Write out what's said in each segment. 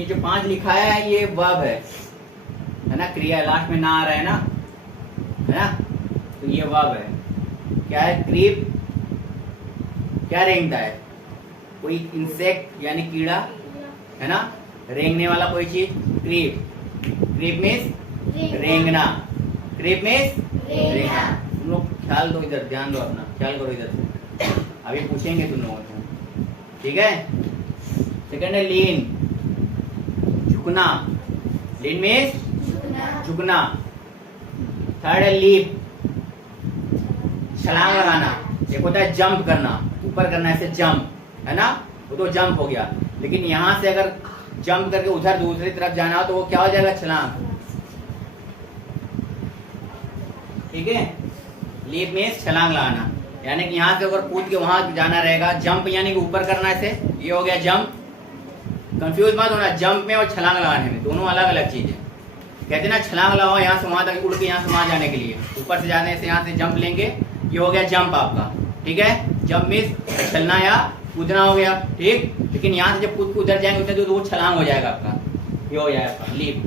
ये जो 5 लिखा है ये वर्ब है ना, क्रिया लास्ट में ना आ रहा है ना, तो ये वर्ब है। क्या है? क्रीप क्या रेंगता है? कोई इंसेक्ट यानी कीड़ा है ना, रेंगने वाला कोई चीज। क्रीप, क्रीप मीन्स रेंगना, क्रीप मीन्स रेंगना। तुम लोग ख्याल दो इधर, ध्यान दो अपना, ख्याल करो इधर से, अभी पूछेंगे तुम लोगों से, ठीक है। सेकंड है लीन, झुकना, लीन मीन्स झुकना। थर्ड है लीप, छलांग लगाना। एक होता है जंप करना, ऊपर करना, ऐसे जंप है ना, वो तो जंप हो गया। लेकिन यहां से अगर जंप करके उधर दूसरी तरफ जाना हो तो वो क्या हो जाएगा? छलांग, ठीक है। लीप मीन्स छलांग लगाना, यानी कि यहाँ से अगर कूद के वहां जाना रहेगा। जंप यानी कि ऊपर करना, ऐसे, ये हो गया जंप। कंफ्यूज मत होना, जंप में और छलांग लगाने में दोनों अलग अलग चीज है। कहते ना छलांग लगाओ यहाँ से वहां तक, उड़ के यहाँ से वहां जाने के लिए, ऊपर से जाने से यहाँ से जंप लेंगे, ये हो गया जंप आपका, ठीक है। जंप मीन्स चलना या कूदना हो गया, ठीक। लेकिन यहाँ से जब कूद के उधर जाएंगे उतने दूर तो वो छलांग हो जाएगा आपका, ये हो जाएगा लीप,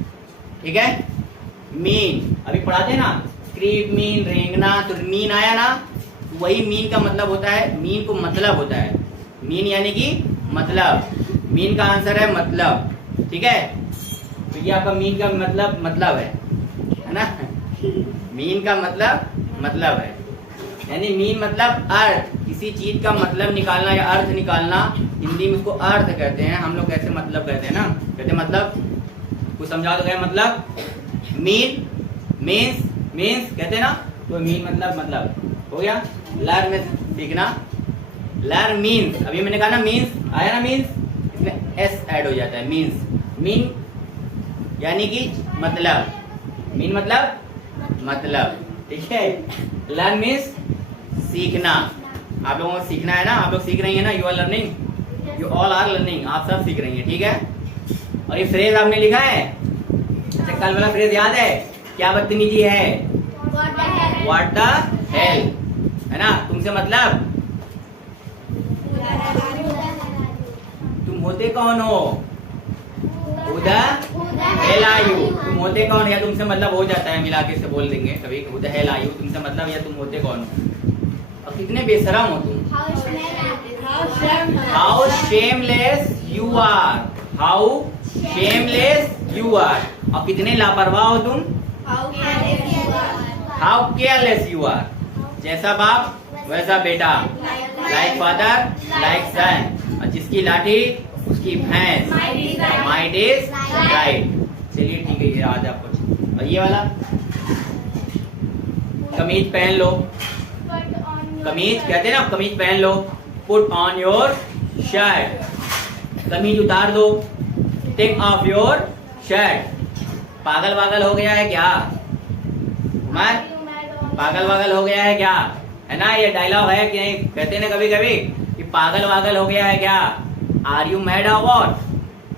ठीक है। मीन अभी पढ़ाते ना, क्रीप मीन रेंगना, तो मीन आया ना, वही मीन का मतलब होता है, मीन को मतलब होता है, मीन यानी कि मतलब, मीन का आंसर है मतलब, ठीक है। तो ये आपका मीन का मतलब है ना, मीन का मतलब है, यानी मीन मतलब अर्थ, किसी चीज का मतलब निकालना या अर्थ निकालना। हिंदी में उसको अर्थ कहते हैं, हम लोग कैसे मतलब कहते हैं ना, कहते मतलब, कुछ समझा तो गया मतलब। मीन मीन्स कहते हैं ना, तो मीन मतलब हो गया। लर्न में सीखना, लर्न मीन्स, अभी मैंने कहा ना मीन्स आया ना, मीन्स इसमें एस ऐड हो जाता है, मीन यानी कि मतलब, मीन मतलब, ठीक है। लर्न मीन्स सीखना, आप लोगों को सीखना है ना, आप लोग सीख रही है ना, you are learning, you all are learning, आप सब सीख रही हैं, ठीक है। और ये फ्रेज आपने लिखा है, अच्छा कल वाला फ्रेज याद है? क्या बदतमीजी है? व्हाट द हेल, है ना, तुमसे मतलब तुम होते कौन हो? Who the hell are you? तुम होते कौन, या तुमसे मतलब हो जाता है, मिला के से बोल देंगे कभी, Who the hell are you, तुमसे मतलब, या तुम होते कौन हो। और कितने बेशरम हो तुम, How shameless you are, How shameless you are। और कितने लापरवाह हो तुम, How careless you are। जैसा बाप वैसा बेटा, Like father like son। और जिसकी लाठी उसकी भैंस, माइट इज राइट। चलिए ठीक है, ये आज आपको। और ये वाला कमीज पहन लो, कमीज कहते हैं ना, कमीज पहन लो, पुट ऑन योर शर्ट, कमीज उतार दो, टेक ऑफ योर शर्ट। पागल वागल हो गया है क्या? मैं पागल वागल हो गया है क्या, है ना, ये डायलॉग है कि नहीं, कहते ना कभी कभी कि पागल वागल हो गया है क्या। आर यू मैड और वॉट,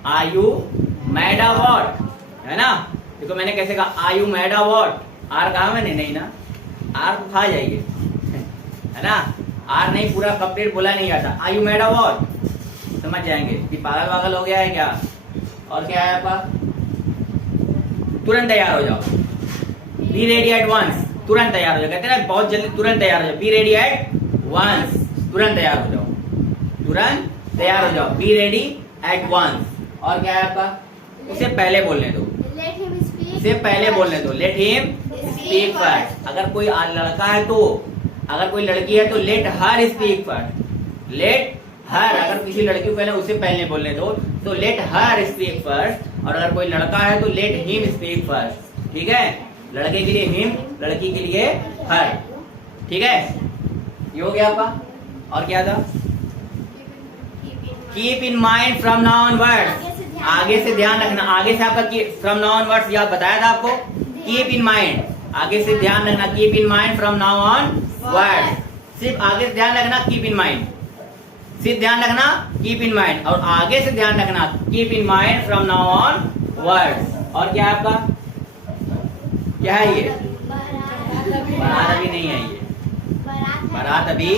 आर यू मैड और वॉट, है ना। देखो मैंने कैसे कहा, आर यू मैड और वॉट, आर कहा मैंने, नहीं ना, आर तो खा जाइए, है ना, आर नहीं, पूरा कंप्लीट बोला नहीं जाता। आर यू मैड और वॉट, समझ जाएंगे कि पागल वागल हो गया है क्या। और क्या है आपका, तुरंत तैयार हो जाओ, बी रेडी एट वंस, तुरंत तैयार हो जाओ, कहते हैं ना बहुत जल्दी तुरंत तैयार हो जाओ, बी रेडी एट वंस, तुरंत तैयार हो जाओ, तुरंत तैयार हो जाओ, बी रेडी एट वंस। और क्या है आपका, उसे पहले बोलने दो, उसे पहले बोलने दो, लेट हिम स्पीक फर्स्ट। अगर कोई लड़का है तो, अगर कोई लड़की है तो let her speak first, let her, अगर किसी लड़की को पहले उसे पहले बोलने दो तो लेट हर स्पीक फर्स्ट। और अगर कोई लड़का है तो लेट हिम स्पीक फर्स्ट, ठीक है। लड़के के लिए हिम, लड़की के लिए हर, ठीक है। ये हो गया आपका। और क्या था, keep in mind from now onwards, आगे से ध्यान रखना, आगे से आपका फ्रॉम नाउ ऑनवर्ड्स याद बताया था आपको, कीप इन माइंड, आगे से ध्यान रखना, keep in mind from now onwards, सिर्फ आगे से ध्यान रखना, कीप इन माइंड, सिर्फ ध्यान रखना कीप इन माइंड, और आगे से ध्यान रखना keep in mind from now on words. और क्या है आपका, क्या है ये, बारात अभी नहीं आई है, बारात अभी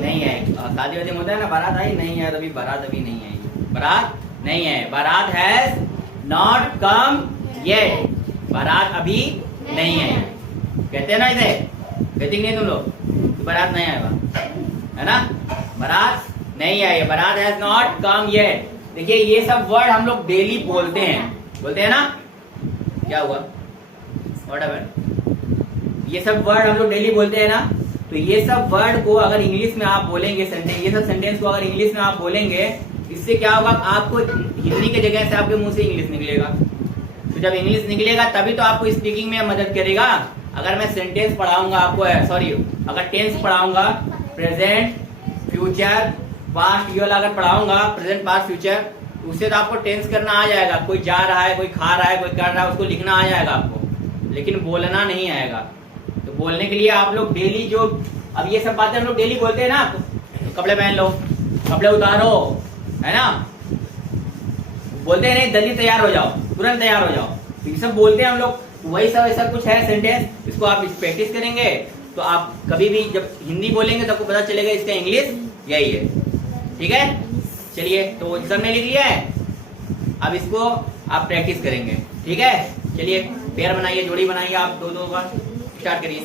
नहीं आई। शादी वादी होता है ना, बारात आई नहीं है, अभी बारात अभी नहीं आई, बारात नहीं है, बारात है नॉट कम येट, बारात अभी नहीं आई। कहते हैं ना इसे, कहते नहीं तुम लोग कि बारात नहीं आएगा, है ना, बारात नहीं आई है, बारात हैज नॉट कम येट। देखिए ये सब वर्ड हम लोग डेली बोलते हैं ना। क्या हुआ, व्हाट हैपेंड? ये सब वर्ड हम लोग डेली बोलते हैं ना। तो ये सब वर्ड को अगर इंग्लिश में आप बोलेंगे सेंटेंस, ये सब सेंटेंस को अगर इंग्लिश में आप बोलेंगे, इससे क्या होगा, आपको हिंदी के जगह से आपके मुंह से इंग्लिश निकलेगा। तो जब इंग्लिश निकलेगा तभी तो आपको स्पीकिंग में मदद करेगा। अगर मैं सेंटेंस पढ़ाऊंगा आपको, सॉरी अगर टेंस पढ़ाऊंगा, प्रेजेंट, फ्यूचर, पास्ट, ये वाला अगर पढ़ाऊंगा, प्रेजेंट, पास्ट, फ्यूचर, उससे तो आपको टेंस करना आ जाएगा। कोई जा रहा है, कोई खा रहा है, कोई कर रहा है, उसको लिखना आ जाएगा आपको, लेकिन बोलना नहीं आएगा। तो बोलने के लिए आप लोग डेली जो, अब ये सब बातें हम लोग डेली बोलते हैं ना, तो कपड़े पहन लो, कपड़े उतारो, है ना, बोलते हैं नहीं जल्दी तैयार हो जाओ, तुरंत तैयार हो जाओ, तो ये सब बोलते हैं हम लोग। वही सब ऐसा कुछ है सेंटेंस, इसको आप प्रैक्टिस करेंगे तो आप कभी भी जब हिंदी बोलेंगे तो आपको पता चलेगा इसका इंग्लिश यही है। ठीक है, चलिए, तो सबने लिख लिया है, अब इसको आप प्रैक्टिस करेंगे। ठीक है, चलिए पेयर बनाइए, जोड़ी बनाइए, आप दो दो बार स्टार्ट करिए।